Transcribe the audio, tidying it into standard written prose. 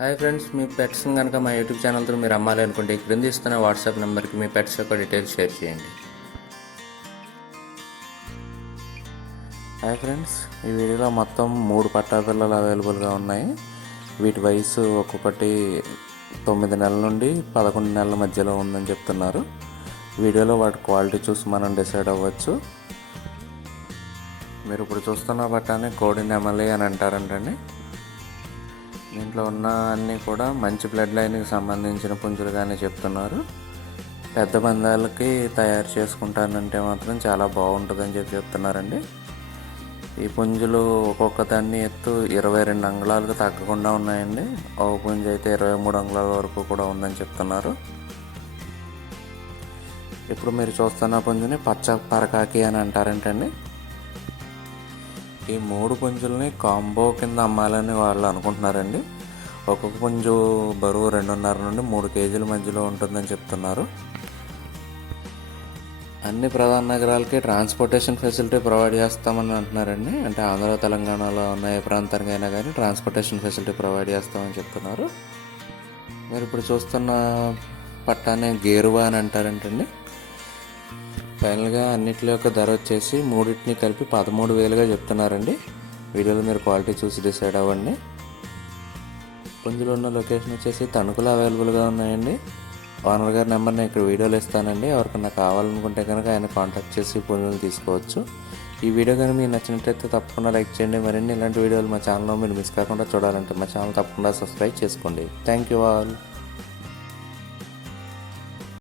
Hi friends, మీ పెట్స్ని కనుక మా YouTube ఛానల్తో మీరు అమ్మాలి అనుకుంటే క్రింద ఇస్తున్న వాట్సాప్ నెంబర్కి మీ పెట్స్ యొక్క డీటెయిల్స్ షేర్ చేయండి. హాయ్ ఫ్రెండ్స్, ఈ వీడియోలో మొత్తం 3 పట్టా పిల్లలు అవైలబుల్గా ఉన్నాయి. వీటి వయసు ఒక్కొక్కటి 9 నెలల నుండి 11 నెలల మధ్యలో ఉందని చెప్తున్నారు. వీడియోలో వాటి క్వాలిటీ చూసి మనం డిసైడ్ అవ్వచ్చు. మీరు ఇప్పుడు చూస్తున్న పట్టాన్ని కోడి నెమలి అని అంటారంటండి. దీంట్లో ఉన్న అన్నీ కూడా మంచి బ్లడ్ లైన్కి సంబంధించిన పుంజులుగానే చెప్తున్నారు. పెద్ద పందాలకి తయారు చేసుకుంటానంటే మాత్రం చాలా బాగుంటుందని చెప్తున్నారండి. ఈ పుంజులు ఒక్కొక్క దాన్ని ఎత్తు 22 అంగుళాలకు తగ్గకుండా ఉన్నాయండి. ఒక పుంజు అయితే 23 అంగుళాల వరకు కూడా ఉందని చెప్తున్నారు. ఇప్పుడు మీరు చూస్తున్న పుంజుని పచ్చ పరకాకి అని అంటారంటండి. ఈ 3 పుంజుల్ని కాంబో కింద అమ్మాలని వాళ్ళు అనుకుంటున్నారండి. ఒక్కొక్క పుంజు బరువు 2.5 నుండి 3 కేజీల మధ్యలో ఉంటుందని చెప్తున్నారు. అన్ని ప్రధాన నగరాలకి ట్రాన్స్పోర్టేషన్ ఫెసిలిటీ ప్రొవైడ్ చేస్తామని అంటున్నారండి. అంటే ఆంధ్ర తెలంగాణలో ఉన్న ఏ ప్రాంతానికి అయినా కానీ ట్రాన్స్పోర్టేషన్ ఫెసిలిటీ ప్రొవైడ్ చేస్తామని చెప్తున్నారు. మీరు ఇప్పుడు చూస్తున్న పట్టాన్ని గేరువా అని అంటారంటండి. ఫైనల్గా అన్నిటి యొక్క ధర వచ్చేసి మూడింటిని కలిపి 13,000గా చెప్తున్నారండి. వీడియోలో మీరు క్వాలిటీ చూసి డిసైడ్ అవ్వండి. పుంజులు ఉన్న లొకేషన్ వచ్చేసి తణుకులో అవైలబుల్గా ఉన్నాయండి. ఓనర్ గారి నెంబర్ నేను ఇక్కడ వీడియోలో ఇస్తానండి. ఎవరికన్నా కావాలనుకుంటే కనుక ఆయన కాంటాక్ట్ చేసి పుంజులు తీసుకోవచ్చు. ఈ వీడియో కానీ మీకు నచ్చినట్లయితే తప్పకుండా లైక్ చేయండి. మరిన్ని ఇలాంటి వీడియోలు మా ఛానల్లో మీరు మిస్ కాకుండా చూడాలంటే మా ఛానల్ తప్పకుండా సబ్స్క్రైబ్ చేసుకోండి. Thank you all.